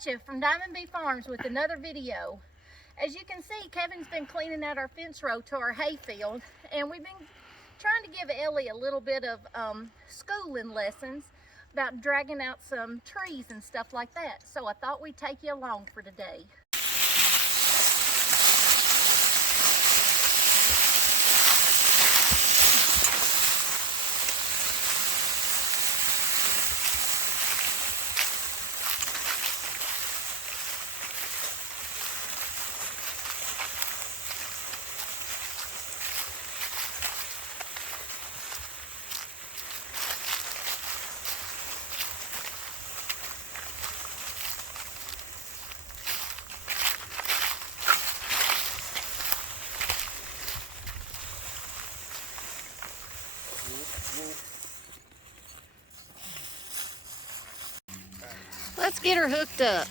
at you from Diamond Bee Farms with another video. As you can see, Kevin's been cleaning out our fence row to our hay field, and we've been trying to give Ellie a little bit of schooling lessons about dragging out some trees and stuff like that. So I thought we'd take you along for today. Let's get her hooked up.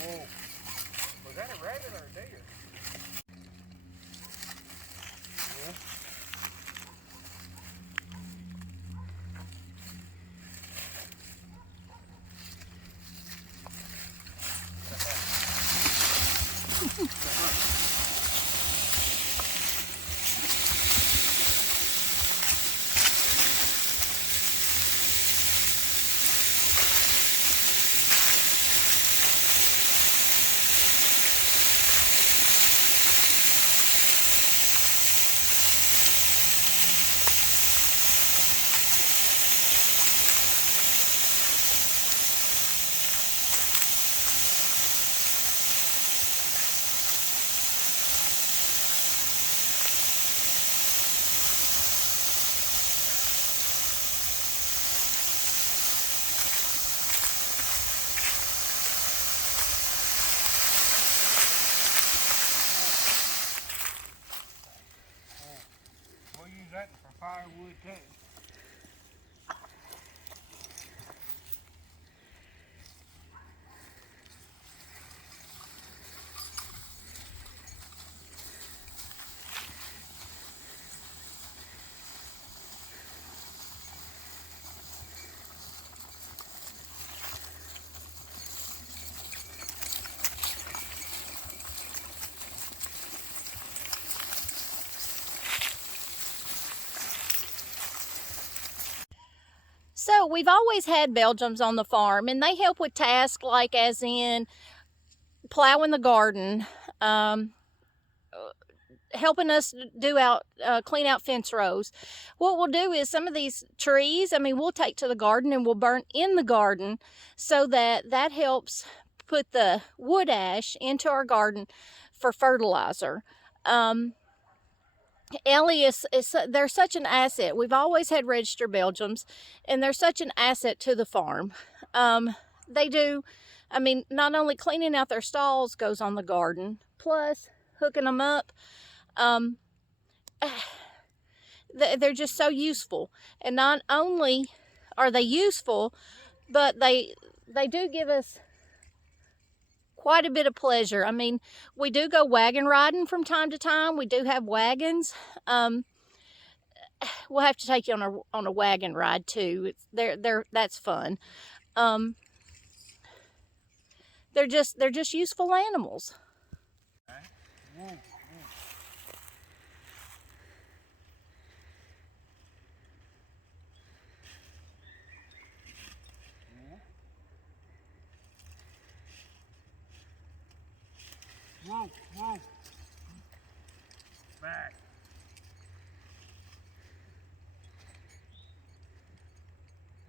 Whoa. Was that a rabbit or a deer? That for firewood too. So we've always had Belgians on the farm, and they help with tasks like as in plowing the garden, helping us clean out fence rows. What we'll do is some of these trees, we'll take to the garden and we'll burn in the garden, so that helps put the wood ash into our garden for fertilizer. Ellie they're such an asset. We've always had registered Belgians, and they're such an asset to the farm. They do, not only cleaning out their stalls goes on the garden, plus hooking them up. They're just so useful. And not only are they useful, but they do give us quite a bit of pleasure. We do go wagon riding from time to time. We do have wagons. We'll have to take you on a wagon ride too. That's fun. They're just useful animals. Whoa, whoa. Back.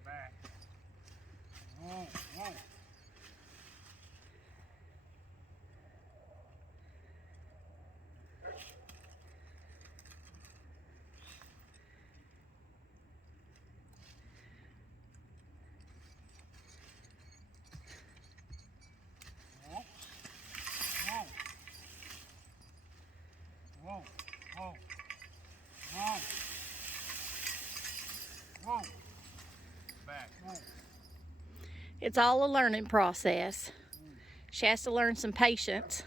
Back. Whoa, whoa. Whoa, whoa, whoa, whoa, back, whoa. It's all a learning process. She has to learn some patience.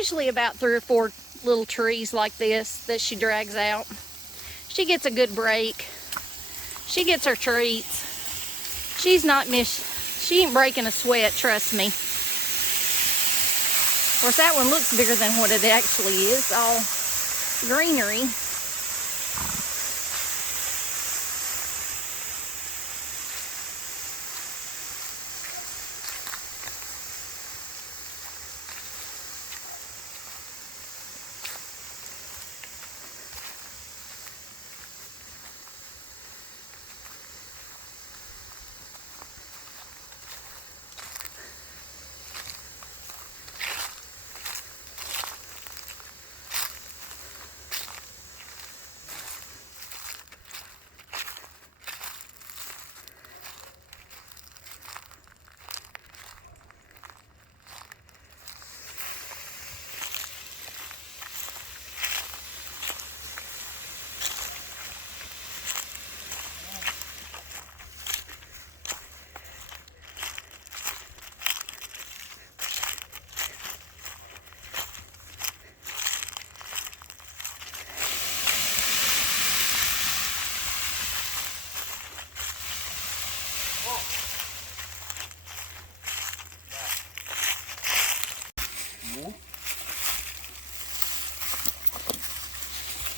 usually about 3 or 4 little trees like this that she drags out. She gets a good break. She gets her treats. She ain't breaking a sweat, trust me. Of course, that one looks bigger than what it actually is, all greenery.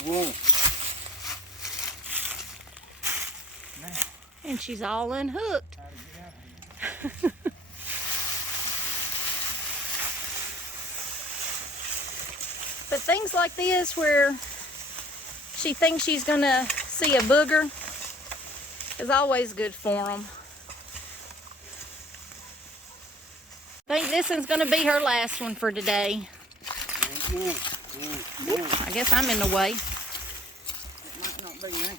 Whoa. And she's all unhooked. How to get out of here. But things like this where she thinks she's gonna see a booger is always good for them. I think this one's gonna be her last one for today. I guess I'm in the way. It might not be now.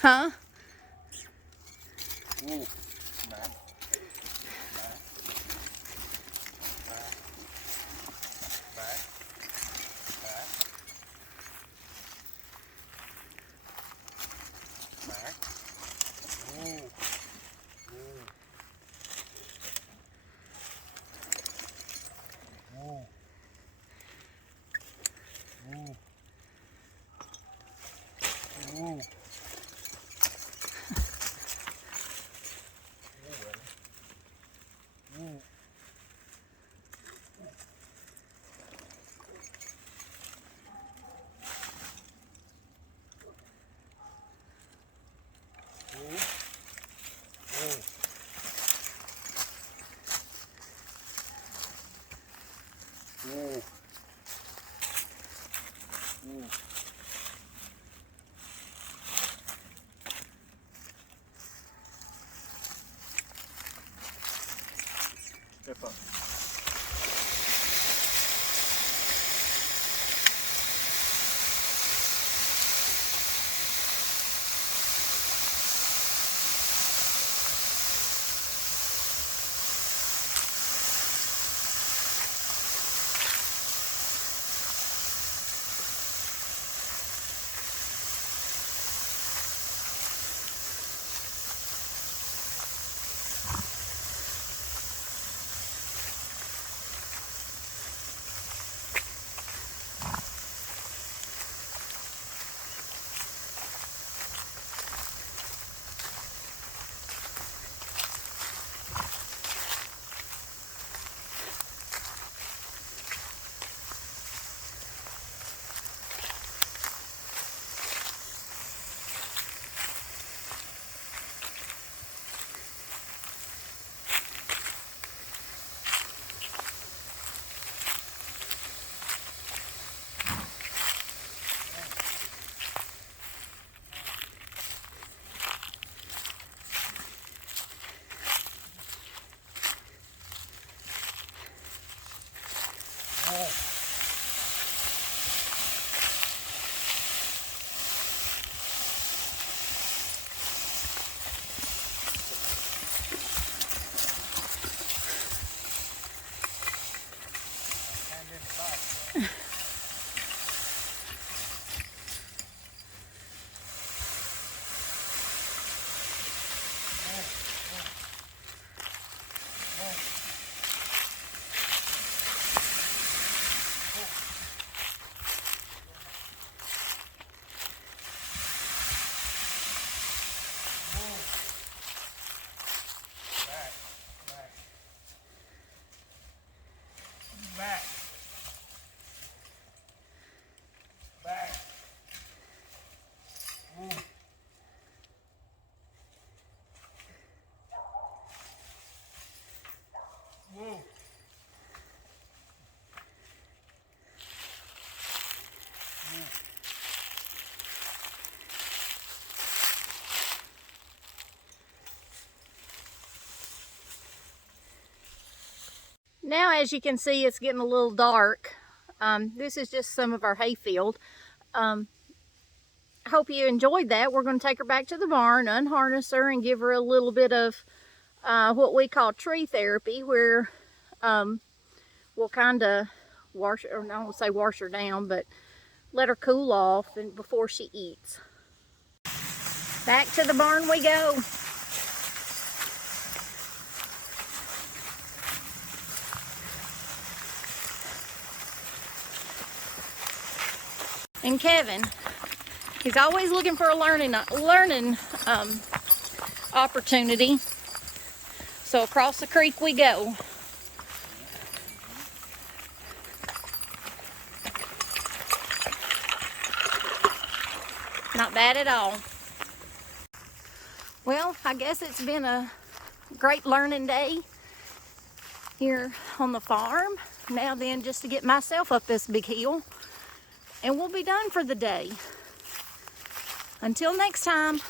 Huh? Whoa. Back. Back. Back. Whoa. Whoa. Whoa. Whoa. Now, as you can see, it's getting a little dark. This is just some of our hay field. Hope you enjoyed that. We're going to take her back to the barn, unharness her, and give her a little bit of what we call tree therapy, where we'll kind of wash, or I won't say wash her down, but let her cool off and before she eats. Back to the barn we go. And Kevin, he's always looking for a learning opportunity. So across the creek we go. Not bad at all. Well, I guess it's been a great learning day here on the farm. Now then, just to get myself up this big hill, and we'll be done for the day. Until next time.